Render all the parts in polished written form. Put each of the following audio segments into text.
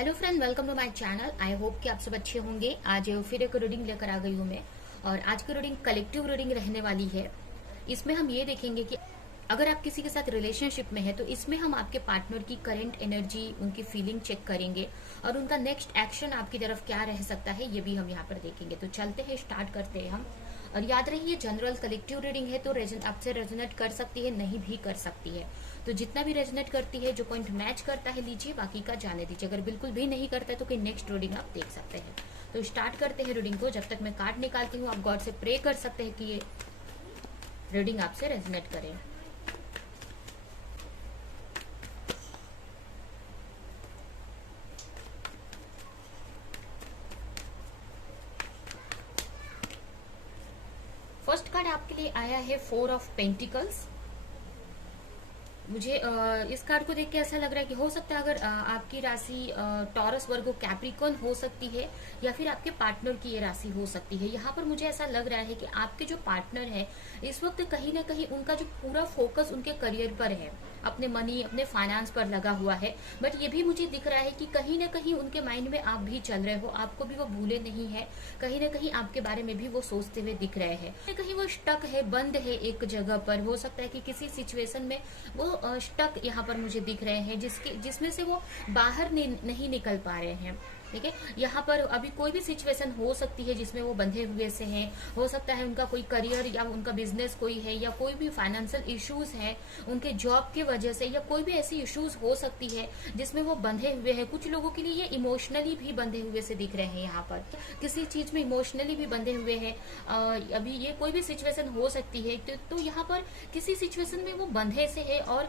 Hello friend, welcome to my channel. I hope कि आप सब अच्छे होंगे। आज फिर एक रीडिंग लेकर आ गई हूँ मैं। और आज की रीडिंग कलेक्टिव रीडिंग रहने वाली है। इसमें हम ये देखेंगे कि अगर आप किसी के साथ रिलेशनशिप में है तो इसमें हम आपके पार्टनर की करंट एनर्जी, उनकी फीलिंग चेक करेंगे और उनका नेक्स्ट एक्शन आपकी तरफ क्या रह सकता है ये भी हम यहाँ पर देखेंगे। तो चलते हैं, स्टार्ट करते हैं हम। और याद रहिए, जनरल कलेक्टिव रीडिंग है तो आपसे रेजोनेट कर सकती है, नहीं भी कर सकती है। तो जितना भी रेजोनेट करती है, जो पॉइंट मैच करता है लीजिए, बाकी का जाने दीजिए। अगर बिल्कुल भी नहीं करता है तो कोई नेक्स्ट रीडिंग आप देख सकते हैं। तो स्टार्ट करते हैं रीडिंग को। जब तक मैं कार्ड निकालती हूँ, आप गॉड से प्रे कर सकते हैं कि ये रीडिंग आपसे रेजोनेट करे। फर्स्ट कार्ड आपके लिए आया है 4 ऑफ पेंटिकल्स। मुझे इस कार्ड को देख के ऐसा लग रहा है कि हो सकता है अगर आपकी राशि टॉरस वर्गो कैप्रिकॉर्न हो सकती है या फिर आपके पार्टनर की ये राशि हो सकती है। यहाँ पर मुझे ऐसा लग रहा है कि आपके जो पार्टनर है इस वक्त कहीं ना कहीं उनका जो पूरा फोकस उनके करियर पर है, अपने मनी, अपने फाइनेंस पर लगा हुआ है। बट ये भी मुझे दिख रहा है कि कहीं ना कहीं उनके माइंड में आप भी चल रहे हो, आपको भी वो भूले नहीं है। कहीं ना कहीं आपके बारे में भी वो सोचते हुए दिख रहे हैं। कहीं वो स्टक है, बंद है एक जगह पर। हो सकता है कि किसी सिचुएशन में वो स्टक यहाँ पर मुझे दिख रहे हैं, जिसमें से वो बाहर नहीं निकल पा रहे हैं। ठीक है, यहाँ पर अभी कोई भी सिचुएशन हो सकती है जिसमें वो बंधे हुए से हैं। हो सकता है उनका कोई करियर या उनका बिजनेस कोई है, या कोई भी फाइनेंशियल इश्यूज है उनके जॉब की वजह से, या कोई भी ऐसी इश्यूज हो सकती है जिसमें वो बंधे हुए हैं। कुछ लोगों के लिए ये इमोशनली भी बंधे हुए से दिख रहे हैं। यहाँ पर किसी चीज में इमोशनली भी बंधे हुए हैं। अभी ये कोई भी सिचुएशन हो सकती है। तो यहाँ पर किसी सिचुएशन में वो बंधे से है और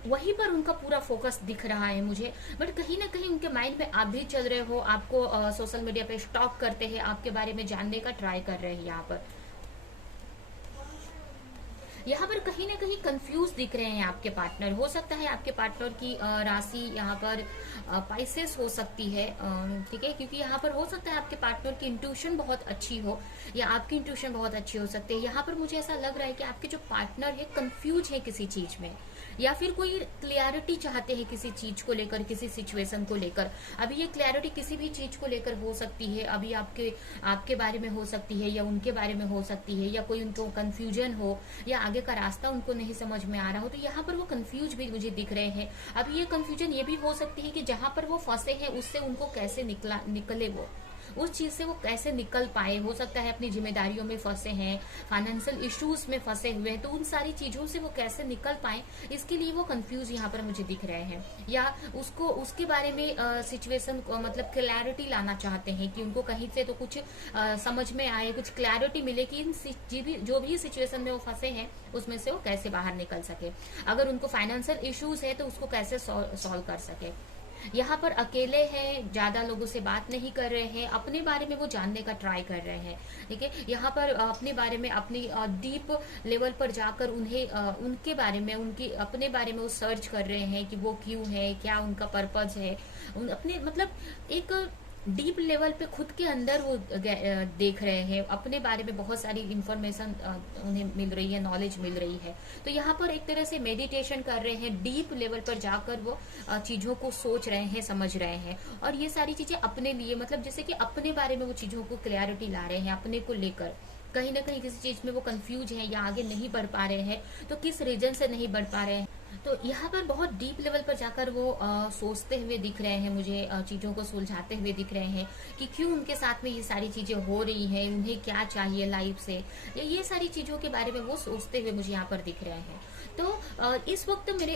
वहीं पर उनका पूरा फोकस दिख रहा है मुझे। बट कहीं ना कहीं उनके माइंड में आप भी चल रहे हो, आपको सोशल मीडिया पे स्टॉक करते हैं, आपके बारे में जानने का ट्राई कर रहे हैं। यहाँ पर कहीं ना कहीं कंफ्यूज दिख रहे हैं आपके पार्टनर। हो सकता है आपके पार्टनर की राशि यहाँ पर पाइसेस हो सकती है। ठीक है, क्योंकि यहाँ पर हो सकता है आपके पार्टनर की इंट्यूशन बहुत अच्छी हो या आपकी इंट्यूशन बहुत अच्छी हो सकती है। यहाँ पर मुझे ऐसा लग रहा है कि आपके जो पार्टनर है कंफ्यूज है किसी चीज में, या फिर कोई क्लियरिटी चाहते हैं किसी चीज को लेकर, किसी सिचुएशन को लेकर। अभी ये क्लियरिटी किसी भी चीज को लेकर हो सकती है। अभी आपके बारे में हो सकती है, या उनके बारे में हो सकती है, या कोई उनको कंफ्यूजन हो, या आगे का रास्ता उनको नहीं समझ में आ रहा हो। तो यहाँ पर वो कंफ्यूज भी मुझे दिख रहे हैं। अभी ये कंफ्यूजन ये भी हो सकती है कि जहां पर वो फंसे हैं उससे उनको कैसे निकले, वो उस चीज से वो कैसे निकल पाए। हो सकता है अपनी जिम्मेदारियों में फंसे हैं, फाइनेंशियल इश्यूज में फंसे हुए हैं, तो उन सारी चीजों से वो कैसे निकल पाए, इसके लिए वो कंफ्यूज यहाँ पर मुझे दिख रहे हैं। या उसके बारे में सिचुएशन मतलब क्लैरिटी लाना चाहते हैं कि उनको कहीं से तो कुछ समझ में आए, कुछ क्लैरिटी मिले कि जो भी सिचुएशन में वो फंसे हैं उसमें से वो कैसे बाहर निकल सके। अगर उनको फाइनेंशियल इश्यूज है तो उसको कैसे सॉल्व कर सके। यहाँ पर अकेले हैं, ज्यादा लोगों से बात नहीं कर रहे हैं, अपने बारे में वो जानने का ट्राई कर रहे हैं। ठीक है, यहाँ पर अपने बारे में, अपनी डीप लेवल पर जाकर उनके बारे में, उनके अपने बारे में वो सर्च कर रहे हैं कि वो क्यों है, क्या उनका पर्पज है। अपने मतलब एक डीप लेवल पे खुद के अंदर वो देख रहे हैं। अपने बारे में बहुत सारी इंफॉर्मेशन उन्हें मिल रही है, नॉलेज मिल रही है। तो यहाँ पर एक तरह से मेडिटेशन कर रहे हैं, डीप लेवल पर जाकर वो चीजों को सोच रहे हैं, समझ रहे हैं। और ये सारी चीजें अपने लिए, मतलब जैसे कि अपने बारे में वो चीजों को क्लैरिटी ला रहे हैं, अपने को लेकर। कहीं ना कहीं किसी चीज में वो कंफ्यूज है या आगे नहीं बढ़ पा रहे हैं, तो किस रीजन से नहीं बढ़ पा रहे हैं। तो यहाँ पर बहुत डीप लेवल पर जाकर वो सोचते हुए दिख रहे हैं मुझे, चीजों को सुलझाते हुए दिख रहे हैं कि क्यों उनके साथ में ये सारी चीजें हो रही हैं, उन्हें क्या चाहिए लाइफ से, या ये सारी चीजों के बारे में वो सोचते हुए मुझे यहाँ पर दिख रहे हैं। तो इस वक्त मेरे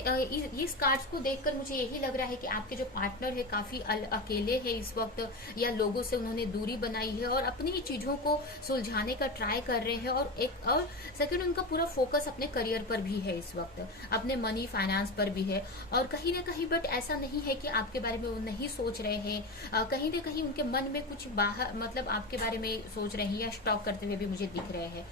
इस कार्ड्स को देखकर मुझे यही लग रहा है कि आपके जो पार्टनर है काफी अकेले है इस वक्त, या लोगों से उन्होंने दूरी बनाई है और अपनी चीजों को सुलझाने का ट्राई कर रहे हैं। और सेकंड, उनका पूरा फोकस अपने करियर पर भी है इस वक्त, अपने मनी फाइनेंस पर भी है। और कहीं ना कहीं बट ऐसा नहीं है कि आपके बारे में वो नहीं सोच रहे हैं। कहीं ना कहीं उनके मन में कुछ बाहर, मतलब आपके बारे में सोच रहे हैं या स्टॉक करते हुए भी मुझे दिख रहे हैं।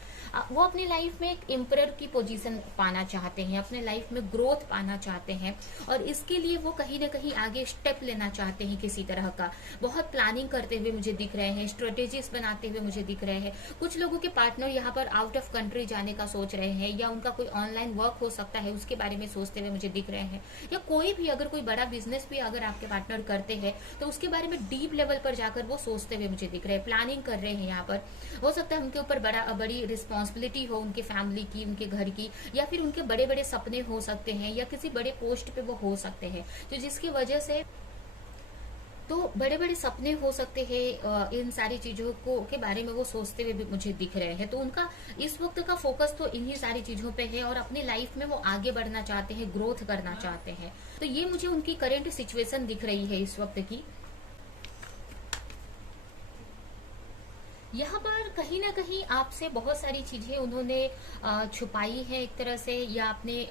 वो अपनी लाइफ में एक एम्परर की पोजीशन पाना चाहते चाहते हैं, अपने लाइफ में ग्रोथ पाना चाहते हैं, और इसके लिए वो कहीं ना कहीं आगे स्टेप लेना चाहते हैं किसी तरह का। बहुत प्लानिंग करते हुए मुझे दिख रहे हैं, स्ट्रेटेजीज बनाते हुए मुझे दिख रहे हैं। कुछ लोगों के पार्टनर यहाँ पर आउट ऑफ कंट्री जाने का सोच रहे हैं, या उनका कोई ऑनलाइन वर्क हो सकता है उसके बारे में सोचते हुए मुझे दिख रहे हैं, या कोई भी अगर कोई बड़ा बिजनेस भी अगर आपके पार्टनर करते हैं तो उसके बारे में डीप लेवल पर जाकर वो सोचते हुए मुझे दिख रहे हैं, प्लानिंग कर रहे हैं। यहाँ पर हो सकता है उनके ऊपर बड़ी रिस्पॉन्सिबिलिटी हो उनके फैमिली की, उनके घर की, या फिर उनके बड़े बड़े सपने हो सकते हैं, या किसी बड़े पोस्ट पे वो हो सकते हैं, तो जिसकी वजह से तो बड़े बड़े सपने हो सकते हैं। इन सारी चीजों को के बारे में वो सोचते हुए भी मुझे दिख रहे हैं। तो उनका इस वक्त का फोकस तो इन्हीं सारी चीजों पे है, और अपनी लाइफ में वो आगे बढ़ना चाहते हैं, ग्रोथ करना चाहते हैं। तो ये मुझे उनकी करंट सिचुएशन दिख रही है इस वक्त की। यहाँ पर कहीं ना कहीं आपसे बहुत सारी चीजें उन्होंने छुपाई है एक तरह से, या अपने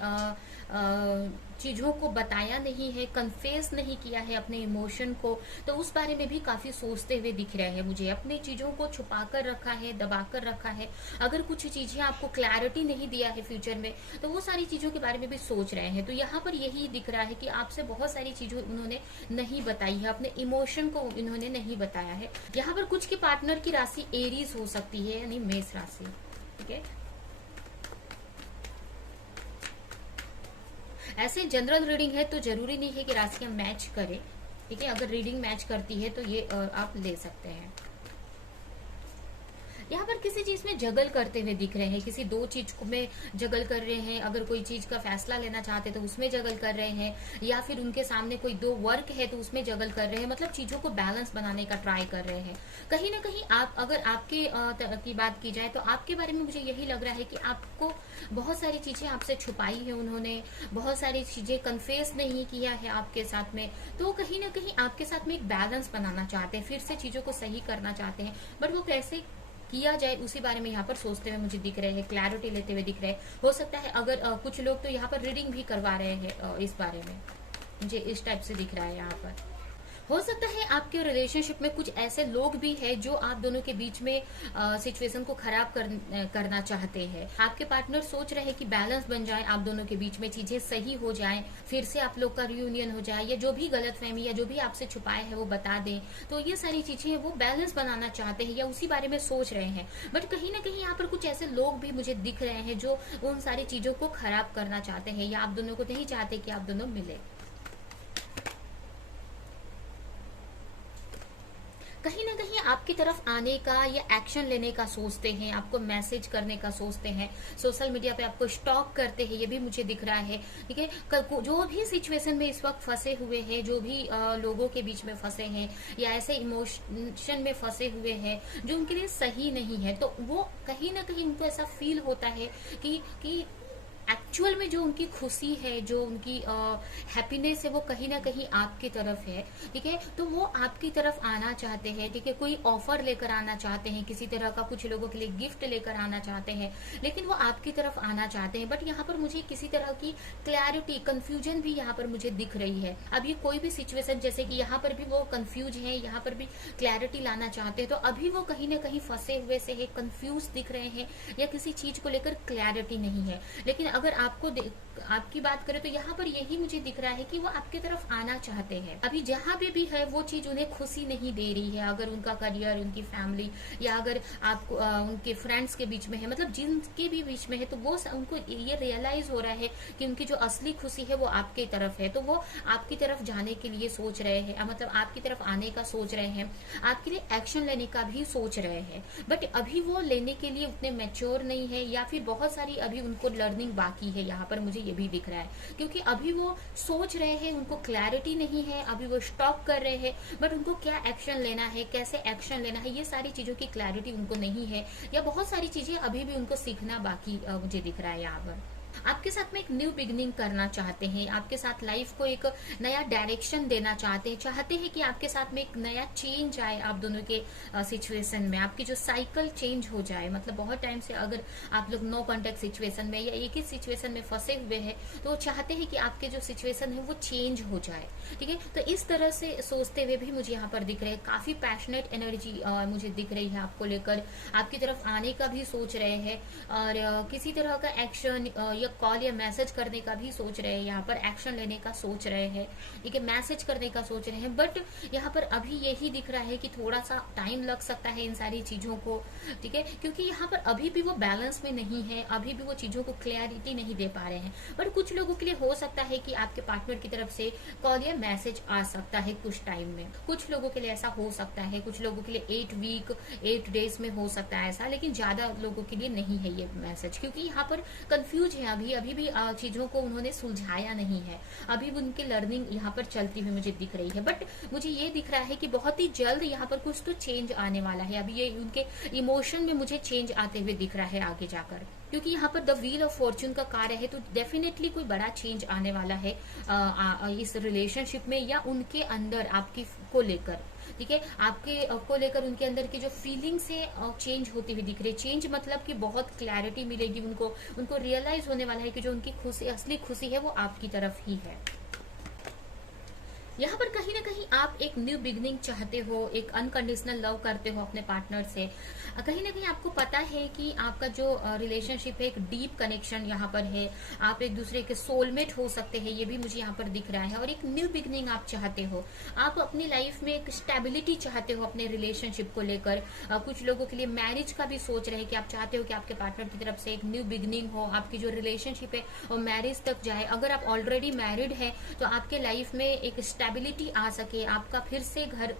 चीजों को बताया नहीं है, कन्फेस नहीं किया है अपने इमोशन को, तो उस बारे में भी काफी सोचते हुए दिख रहे हैं मुझे। अपनी चीजों को छुपा कर रखा है, दबा कर रखा है। अगर कुछ चीजें आपको क्लैरिटी नहीं दिया है फ्यूचर में, तो वो सारी चीजों के बारे में भी सोच रहे हैं। तो यहाँ पर यही दिख रहा है कि आपसे बहुत सारी चीजें उन्होंने नहीं बताई है, अपने इमोशन को इन्होंने नहीं बताया है। यहाँ पर कुछ के पार्टनर की राशि एरीज हो सकती है, यानी मेष राशि। ठीक है, ऐसे जनरल रीडिंग है तो जरूरी नहीं है कि राशियां मैच करें। ठीक है, अगर रीडिंग मैच करती है तो ये आप ले सकते हैं। यहाँ पर किसी चीज में जगल करते हुए दिख रहे हैं, किसी दो चीज में जगल कर रहे हैं। अगर कोई चीज का फैसला लेना चाहते तो उसमें जगल कर रहे हैं, या फिर उनके सामने कोई दो वर्क है तो उसमें जगल कर रहे हैं। मतलब चीजों को बैलेंस बनाने का ट्राई कर रहे हैं। कहीं ना कहीं आप अगर आपके की बात की जाए तो आपके बारे में मुझे यही लग रहा है कि आपको बहुत सारी चीजें आपसे छुपाई है उन्होंने, बहुत सारी चीजें कन्फेस नहीं किया है आपके साथ में। तो कहीं ना कहीं आपके साथ में एक बैलेंस बनाना चाहते हैं, फिर से चीजों को सही करना चाहते हैं, बट वो कैसे किया जाए उसी बारे में यहाँ पर सोचते हुए मुझे दिख रहे हैं, क्लैरिटी लेते हुए दिख रहे हैं। हो सकता है अगर कुछ लोग तो यहाँ पर रीडिंग भी करवा रहे हैं इस बारे में, मुझे इस टाइप से दिख रहा है यहाँ पर। हो सकता है आपके रिलेशनशिप में कुछ ऐसे लोग भी हैं जो आप दोनों के बीच में सिचुएशन को खराब करना चाहते हैं। आपके पार्टनर सोच रहे हैं कि बैलेंस बन जाए, आप दोनों के बीच में चीजें सही हो जाएं, फिर से आप लोग का रियूनियन हो जाए, या जो भी गलतफहमी या जो भी आपसे छुपाए है वो बता दें। तो ये सारी चीजें वो बैलेंस बनाना चाहते हैं या उसी बारे में सोच रहे हैं। बट कहीं ना कहीं यहाँ पर कुछ ऐसे लोग भी मुझे दिख रहे हैं जो उन सारी चीजों को खराब करना चाहते हैं, या आप दोनों को नहीं चाहते कि आप दोनों मिले। कहीं ना कहीं आपकी तरफ आने का या एक्शन लेने का सोचते हैं, आपको मैसेज करने का सोचते हैं, सोशल मीडिया पे आपको स्टॉक करते हैं, ये भी मुझे दिख रहा है। ठीक है, जो भी सिचुएशन में इस वक्त फंसे हुए हैं, जो भी लोगों के बीच में फंसे हैं, या ऐसे इमोशन में फंसे हुए हैं जो उनके लिए सही नहीं है, तो वो कहीं ना कहीं उनको ऐसा फील होता है कि एक्चुअल में जो उनकी खुशी है, जो उनकी हैप्पीनेस है, वो कहीं ना कहीं आपकी तरफ है। ठीक है, तो वो आपकी तरफ आना चाहते हैं। ठीक है, कोई ऑफर लेकर आना चाहते हैं, किसी तरह का कुछ लोगों के लिए गिफ्ट लेकर आना चाहते हैं, लेकिन वो आपकी तरफ आना चाहते हैं। बट यहाँ पर मुझे किसी तरह की क्लैरिटी, कंफ्यूजन भी यहाँ पर मुझे दिख रही है। अब ये कोई भी सिचुएशन, जैसे कि यहाँ पर भी वो कंफ्यूज है, यहाँ पर भी क्लैरिटी लाना चाहते हैं, तो अभी वो कहीं ना कहीं फंसे हुए से है, कंफ्यूज दिख रहे हैं, या किसी चीज को लेकर क्लैरिटी नहीं है। लेकिन अगर आपकी बात करें तो यहाँ पर यही मुझे दिख रहा है कि वो आपकी तरफ आना चाहते हैं। अभी जहाँ पे भी है वो चीज उन्हें खुशी नहीं दे रही है। अगर उनका करियर, उनकी फैमिली, या अगर आपको उनके फ्रेंड्स के बीच में है, मतलब जिनके भी बीच में है, तो वो उनको ये रियलाइज हो रहा है कि उनकी जो असली खुशी है वो आपकी तरफ है। तो वो आपकी तरफ जाने के लिए सोच रहे हैं, मतलब आपकी तरफ आने का सोच रहे हैं, आपके लिए एक्शन लेने का भी सोच रहे हैं। बट अभी वो लेने के लिए उतने मैच्योर नहीं है, या फिर बहुत सारी अभी उनको लर्निंग बाकी है। यहाँ पर मुझे ये भी दिख रहा है, क्योंकि अभी वो सोच रहे हैं, उनको क्लैरिटी नहीं है, अभी वो स्टॉप कर रहे हैं, बट उनको क्या एक्शन लेना है, कैसे एक्शन लेना है, ये सारी चीजों की क्लैरिटी उनको नहीं है, या बहुत सारी चीजें अभी भी उनको सीखना बाकी मुझे दिख रहा है। यहाँ पर आपके साथ में एक न्यू बिगिनिंग करना चाहते हैं, आपके साथ लाइफ को एक नया डायरेक्शन देना चाहते हैं कि आपके साथ में एक नया चेंज आए आप दोनों के सिचुएशन में, आपकी जो साइकिल चेंज हो जाए। मतलब बहुत टाइम से अगर आप लोग नो कॉन्टेक्ट सिचुएशन में या एक ही सिचुएशन में फंसे हुए हैं, तो वो चाहते हैं कि आपके जो सिचुएशन है वो चेंज हो जाए। ठीक है, तो इस तरह से सोचते हुए भी मुझे यहाँ पर दिख रहे हैं। काफी पैशनेट एनर्जी मुझे दिख रही है आपको लेकर, आपकी तरफ आने का भी सोच रहे हैं, और किसी तरह का एक्शन या मतलब कॉल या मैसेज करने का भी सोच रहे हैं, यहाँ पर एक्शन लेने का सोच रहे हैं, ठीक है, मैसेज करने का सोच रहे हैं, बट यहाँ पर अभी यही दिख रहा है कि थोड़ा सा टाइम लग सकता है इन सारी चीजों को, ठीक है, क्योंकि यहाँ पर अभी भी वो बैलेंस में नहीं है, अभी भी वो चीजों को क्लैरिटी नहीं दे पा रहे हैं। बट कुछ लोगों के लिए हो सकता है कि आपके पार्टनर की तरफ से कॉल या मैसेज आ सकता है कुछ टाइम में, कुछ लोगों के लिए ऐसा हो सकता है, कुछ लोगों के लिए 8 वीक 8 डेज में हो सकता है ऐसा, लेकिन ज्यादा लोगों के लिए नहीं है ये मैसेज, क्योंकि यहाँ पर कंफ्यूज है, अभी भी चीजों को उन्होंने सुलझाया नहीं है, अभी भी उनकी लर्निंग यहाँ पर चलती हुई मुझे दिख रही है। बट मुझे ये दिख रहा है कि बहुत ही जल्द यहाँ पर कुछ तो चेंज आने वाला है, अभी ये उनके इमोशन में मुझे चेंज आते हुए दिख रहा है आगे जाकर, क्योंकि यहाँ पर द व्हील ऑफ फॉर्च्यून का कार्य है, तो डेफिनेटली कोई बड़ा चेंज आने वाला है इस रिलेशनशिप में या उनके अंदर आपकी को लेकर, ठीक है, आपके को लेकर उनके अंदर की जो फीलिंग्स है चेंज होती हुई दिख रही है। चेंज मतलब कि बहुत क्लैरिटी मिलेगी उनको रियलाइज होने वाला है कि जो उनकी खुशी, असली खुशी है वो आपकी तरफ ही है। यहाँ पर कहीं ना कहीं आप एक न्यू बिगनिंग चाहते हो, एक अनकंडीशनल लव करते हो अपने पार्टनर से, कहीं ना कहीं आपको पता है कि आपका जो रिलेशनशिप है एक डीप कनेक्शन यहाँ पर है, आप एक दूसरे के सोलमेट हो सकते हैं, ये भी मुझे यहाँ पर दिख रहा है, और एक न्यू बिगनिंग आप चाहते हो, आप अपनी लाइफ में एक स्टेबिलिटी चाहते हो अपने रिलेशनशिप को लेकर। कुछ लोगों के लिए मैरिज का भी सोच रहे हैं कि आप चाहते हो कि आपके पार्टनर की तरफ से एक न्यू बिगनिंग हो, आपकी जो रिलेशनशिप है वो मैरिज तक जाए। अगर आप ऑलरेडी मैरिड है तो आपके लाइफ में एक स्टेबिलिटी आ सके, आपका फिर से घर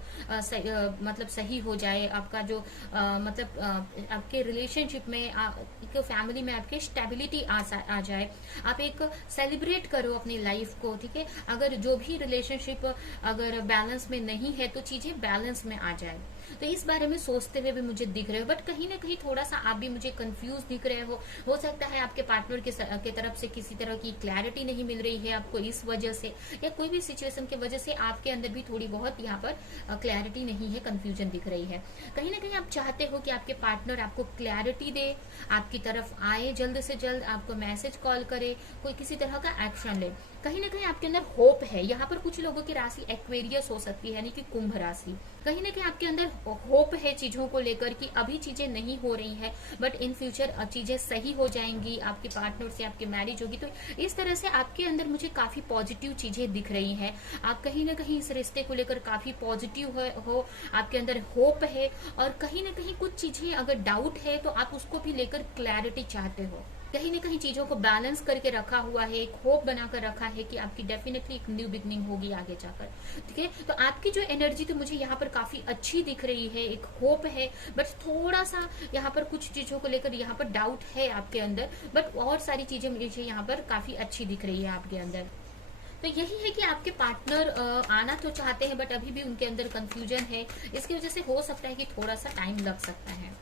मतलब सही हो जाए, आपका जो मतलब आपके रिलेशनशिप में एक फैमिली में आपके स्टेबिलिटी आ जाए, आप एक सेलिब्रेट करो अपनी लाइफ को, ठीक है। अगर जो भी रिलेशनशिप अगर बैलेंस में नहीं है तो चीजें बैलेंस में आ जाए, तो इस बारे में सोचते हुए भी मुझे दिख रहे हो। बट कहीं ना कहीं थोड़ा सा आप भी मुझे कंफ्यूज दिख रहे हो सकता है आपके पार्टनर के तरफ से किसी तरह की क्लैरिटी नहीं मिल रही है आपको इस वजह से, या कोई भी सिचुएशन की वजह से आपके अंदर भी थोड़ी बहुत यहाँ पर क्लैरिटी नहीं है, कंफ्यूजन दिख रही है। कहीं ना कहीं आप चाहते हो कि आपके पार्टनर आपको क्लैरिटी दे, आपकी तरफ आए, जल्द से जल्द आपको मैसेज कॉल करे, कोई किसी तरह का एक्शन ले। कहीं ना कहीं आपके अंदर होप है। यहाँ पर कुछ लोगों की राशि एक्वेरियस हो सकती है, यानी कि कुंभ राशि। कहीं ना कहीं आपके अंदर होप है चीजों को लेकर कि अभी चीजें नहीं हो रही है बट इन फ्यूचर चीजें सही हो जाएंगी, आपके पार्टनर से आपकी मैरिज होगी। तो इस तरह से आपके अंदर मुझे काफी पॉजिटिव चीजें दिख रही हैं। आप कहीं ना कहीं इस रिश्ते को लेकर काफी पॉजिटिव हो, आपके अंदर होप है, और कहीं ना कहीं कुछ चीजें अगर डाउट है तो आप उसको भी लेकर क्लैरिटी चाहते हो। कहीं ना कहीं चीजों को बैलेंस करके रखा हुआ है, एक होप बनाकर रखा है कि आपकी डेफिनेटली एक न्यू बिगनिंग होगी आगे जाकर, ठीक है। तो आपकी जो एनर्जी तो मुझे यहाँ पर काफी अच्छी दिख रही है, एक होप है, बट थोड़ा सा यहाँ पर कुछ चीजों को लेकर यहाँ पर डाउट है आपके अंदर, बट और सारी चीजें मुझे यहाँ पर काफी अच्छी दिख रही है आपके अंदर। तो यही है कि आपके पार्टनर आना तो चाहते हैं बट अभी भी उनके अंदर कंफ्यूजन है, इसकी वजह से हो सकता है कि थोड़ा सा टाइम लग सकता है।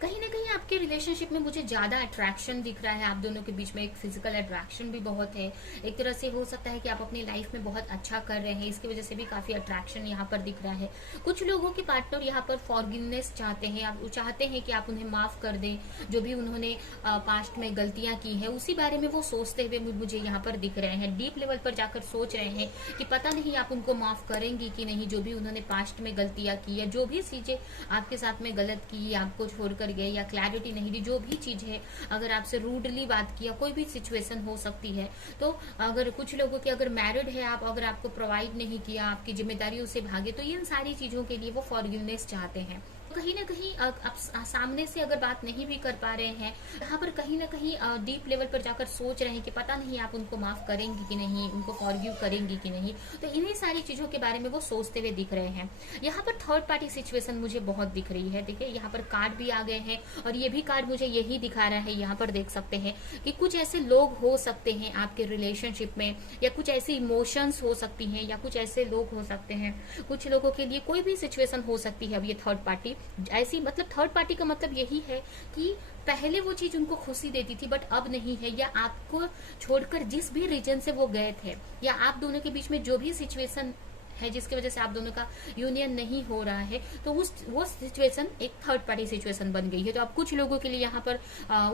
कहीं ना कहीं आपके रिलेशनशिप में मुझे ज्यादा अट्रैक्शन दिख रहा है, आप दोनों के बीच में एक फिजिकल अट्रैक्शन भी बहुत है। एक तरह से हो सकता है कि आप अपनी लाइफ में बहुत अच्छा कर रहे हैं, इसकी वजह से भी काफी अट्रैक्शन यहाँ पर दिख रहा है। कुछ लोगों के पार्टनर यहाँ पर फॉरगिवनेस चाहते हैं, आप चाहते हैं कि आप उन्हें माफ कर दें, जो भी उन्होंने पास्ट में गलतियां की है उसी बारे में वो सोचते हुए मुझे यहाँ पर दिख रहे हैं। डीप लेवल पर जाकर सोच रहे हैं कि पता नहीं आप उनको माफ करेंगी कि नहीं, जो भी उन्होंने पास्ट में गलतियां की है, जो भी चीजें आपके साथ में गलत की, आपको छोड़कर गए या क्लैरिटी नहीं दी, जो भी चीज है, अगर आपसे रूडली बात किया, कोई भी सिचुएशन हो सकती है। तो अगर कुछ लोगों के अगर मैरिड है आप, अगर आपको प्रोवाइड नहीं किया, आपकी जिम्मेदारियों से भागे, तो इन सारी चीजों के लिए वो फॉरगिवनेस चाहते हैं। कहीं ना कहीं आप सामने से अगर बात नहीं भी कर पा रहे हैं, यहाँ पर कहीं ना कहीं डीप लेवल पर जाकर सोच रहे हैं कि पता नहीं आप उनको माफ करेंगी कि नहीं, उनको फॉरगिव करेंगी कि नहीं। तो इन्हीं सारी चीजों के बारे में वो सोचते हुए दिख रहे हैं। यहाँ पर थर्ड पार्टी सिचुएशन मुझे बहुत दिख रही है, ठीक है। यहाँ पर कार्ड भी आ गए हैं और ये भी कार्ड मुझे यही दिखा रहा है, यहाँ पर देख सकते हैं कि कुछ ऐसे लोग हो सकते हैं आपके रिलेशनशिप में, या कुछ ऐसी इमोशंस हो सकती हैं, या कुछ ऐसे लोग हो सकते हैं, कुछ लोगों के लिए कोई भी सिचुएशन हो सकती है। अब ये थर्ड पार्टी ऐसी, मतलब थर्ड पार्टी का मतलब यही है कि पहले वो चीज उनको खुशी देती थी बट अब नहीं है, या आपको छोड़कर जिस भी रीजन से वो गए थे, या आप दोनों के बीच में जो भी सिचुएशन है जिसकी वजह से आप दोनों का यूनियन नहीं हो रहा है, तो वो सिचुएशन एक थर्ड पार्टी सिचुएशन बन गई है। तो अब कुछ लोगों के लिए यहाँ पर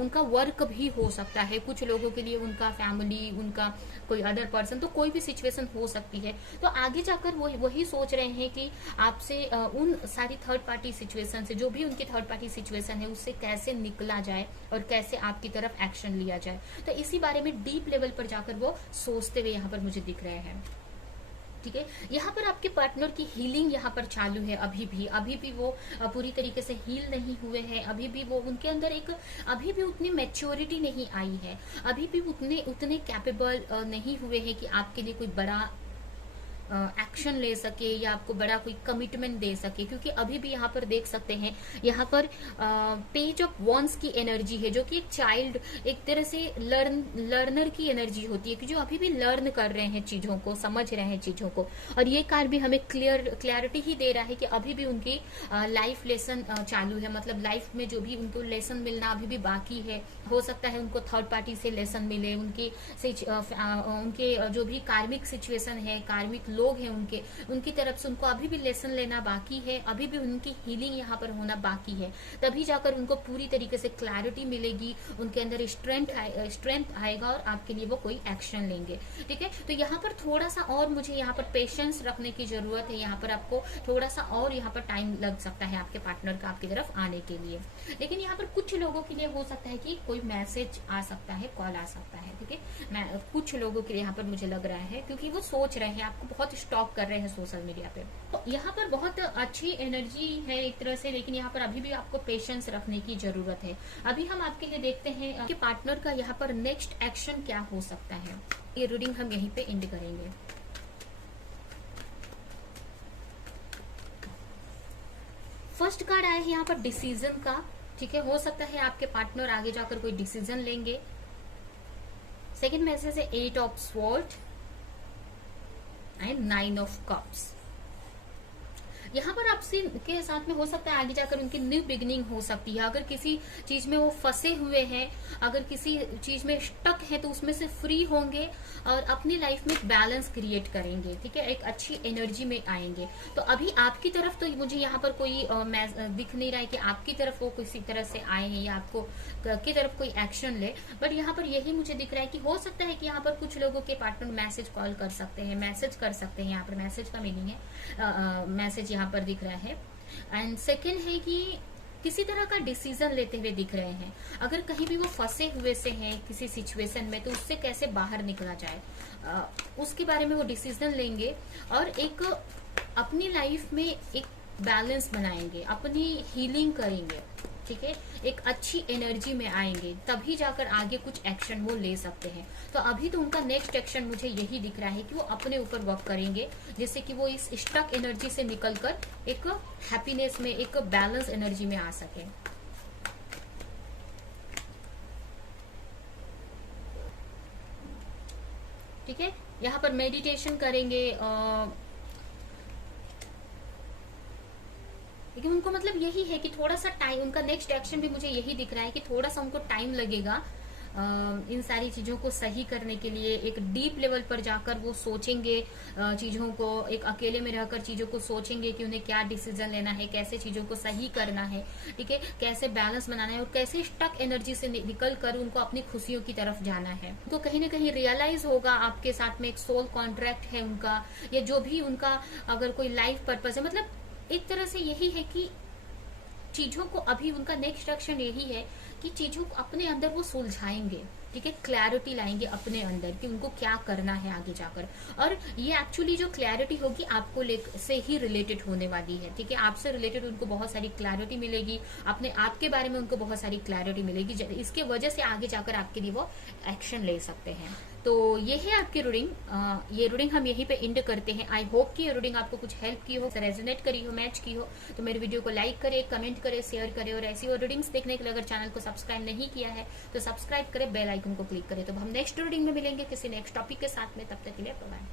उनका वर्क भी हो सकता है, कुछ लोगों के लिए उनका फैमिली, उनका कोई अदर पर्सन, तो कोई भी सिचुएशन हो सकती है। तो आगे जाकर वो वही सोच रहे हैं कि आपसे उन सारी थर्ड पार्टी सिचुएशन से, जो भी उनकी थर्ड पार्टी सिचुएशन है, उससे कैसे निकला जाए और कैसे आपकी तरफ एक्शन लिया जाए। तो इसी बारे में डीप लेवल पर जाकर वो सोचते हुए यहाँ पर मुझे दिख रहे हैं। ठीक है, यहाँ पर आपके पार्टनर की हीलिंग यहाँ पर चालू है। अभी भी वो पूरी तरीके से हील नहीं हुए हैं। अभी भी वो, उनके अंदर अभी भी उतनी मैच्योरिटी नहीं आई है, अभी भी उतने कैपेबल नहीं हुए हैं कि आपके लिए कोई बड़ा एक्शन ले सके या आपको बड़ा कोई कमिटमेंट दे सके। क्योंकि अभी भी यहाँ पर देख सकते हैं, यहाँ पर पेज ऑफ वॉन्स की एनर्जी है, जो कि एक चाइल्ड, एक तरह से लर्नर की एनर्जी होती है, कि जो अभी भी लर्न कर रहे हैं चीजों को, समझ रहे हैं चीजों को। और ये कार्ड भी हमें क्लैरिटी ही दे रहा है कि अभी भी उनकी लाइफ लेसन चालू है, मतलब लाइफ में जो भी उनको लेसन मिलना अभी भी बाकी है। हो सकता है उनको थर्ड पार्टी से लेसन मिले, उनके जो भी कार्मिक सिचुएशन है, कार्मिक लोग हैं उनकी तरफ से उनको अभी भी लेसन लेना बाकी है, अभी भी उनकी हीलिंग यहाँ पर होना बाकी है। तभी जाकर उनको पूरी तरीके से क्लैरिटी मिलेगी, उनके अंदर स्ट्रेंथ आएगा और आपके लिए वो कोई एक्शन लेंगे। ठीक है, तो यहाँ पर थोड़ा सा और मुझे यहाँ पर पेशेंस रखने की जरूरत है। यहाँ पर आपको थोड़ा सा और यहाँ पर टाइम लग सकता है आपके पार्टनर का आपकी तरफ आने के लिए। लेकिन यहाँ पर कुछ लोगों के लिए हो सकता है कि कोई मैसेज आ सकता है, कॉल आ सकता है। ठीक है, कुछ लोगों के लिए यहाँ पर मुझे लग रहा है, क्योंकि वो सोच रहे हैं, आपको बहुत स्टॉक कर रहे हैं सोशल मीडिया पे। तो यहाँ पर बहुत अच्छी एनर्जी है एक तरह से, लेकिन यहाँ पर अभी भी आपको पेशेंस रखने की जरूरत है। अभी हम आपके लिए देखते हैं कि पार्टनर का यहाँ पर नेक्स्ट एक्शन क्या हो सकता है। ये रीडिंग हम यहीं पे एंड करेंगे। फर्स्ट कार्ड आया है यहाँ पर डिसीजन का। ठीक है, हो सकता है आपके पार्टनर आगे जाकर कोई डिसीजन लेंगे। सेकेंड मैसेज है 8 of sword and 9 of cups. यहाँ पर आपसे के साथ में हो सकता है आगे जाकर उनकी न्यू बिगिनिंग हो सकती है। अगर किसी चीज में वो फंसे हुए हैं, अगर किसी चीज में स्टक है, तो उसमें से फ्री होंगे और अपनी लाइफ में बैलेंस क्रिएट करेंगे। ठीक है, एक अच्छी एनर्जी में आएंगे। तो अभी आपकी तरफ तो मुझे यहाँ पर कोई दिख नहीं रहा है कि आपकी तरफ वो किसी तरह से आए हैं या आपको की तरफ कोई एक्शन ले, बट यहाँ पर यही मुझे दिख रहा है कि हो सकता है कि यहाँ पर कुछ लोगों के पार्टनर मैसेज कॉल कर सकते हैं, मैसेज कर सकते हैं। यहाँ पर मैसेज का मीनिंग है मैसेज यहाँ पर दिख रहा है। एंड सेकेंड है कि किसी तरह का डिसीजन लेते हुए दिख रहे हैं। अगर कहीं भी वो फंसे हुए से हैं किसी सिचुएशन में, तो उससे कैसे बाहर निकला जाए उसके बारे में वो डिसीजन लेंगे और एक अपनी लाइफ में एक बैलेंस बनाएंगे, अपनी हीलिंग करेंगे। ठीक है, एक अच्छी एनर्जी में आएंगे, तभी जाकर आगे कुछ एक्शन वो ले सकते हैं। तो अभी तो उनका नेक्स्ट एक्शन मुझे यही दिख रहा है कि वो अपने ऊपर वर्क करेंगे, जिससे कि वो इस स्टक एनर्जी से निकलकर एक हैप्पीनेस में, एक बैलेंस एनर्जी में आ सके। ठीक है, यहाँ पर मेडिटेशन करेंगे, लेकिन उनको मतलब यही है कि थोड़ा सा टाइम, उनका नेक्स्ट एक्शन भी मुझे यही दिख रहा है कि थोड़ा सा उनको टाइम लगेगा इन सारी चीजों को सही करने के लिए। एक डीप लेवल पर जाकर वो सोचेंगे चीजों को, एक अकेले में रहकर चीजों को सोचेंगे कि उन्हें क्या डिसीजन लेना है, कैसे चीजों को सही करना है। ठीक है, कैसे बैलेंस बनाना है और कैसे स्टक एनर्जी से निकल कर उनको अपनी खुशियों की तरफ जाना है। तो कहीं ना कहीं रियलाइज होगा आपके साथ में एक सोल कॉन्ट्रैक्ट है उनका, या जो भी उनका अगर कोई लाइफ पर्पज है, मतलब एक तरह से यही है कि चीजों को अभी उनका नेक्स्ट एक्शन यही है कि चीजों को अपने अंदर वो सुलझाएंगे। ठीक है, क्लैरिटी लाएंगे अपने अंदर कि उनको क्या करना है आगे जाकर। और ये एक्चुअली जो क्लैरिटी होगी आपको से ही रिलेटेड होने वाली है। ठीक है, आपसे रिलेटेड उनको बहुत सारी क्लैरिटी मिलेगी, अपने आप के बारे में उनको बहुत सारी क्लैरिटी मिलेगी, इसके वजह से आगे जाकर आपके लिए वो एक्शन ले सकते हैं। तो ये है आपकी रीडिंग। ये रीडिंग हम यहीं पे एंड करते हैं। आई होप कि ये रीडिंग आपको कुछ हेल्प की हो, रेजोनेट करी हो, मैच की हो। तो मेरे वीडियो को लाइक करे, कमेंट करे, शेयर करे, और ऐसी और रीडिंग्स देखने के लिए अगर चैनल को सब्सक्राइब नहीं किया है तो सब्सक्राइब करे, बेल आइकन को क्लिक करे। तो हम नेक्स्ट रीडिंग में मिलेंगे किसी नेक्स्ट टॉपिक के साथ में। तब तक के लिए बाय।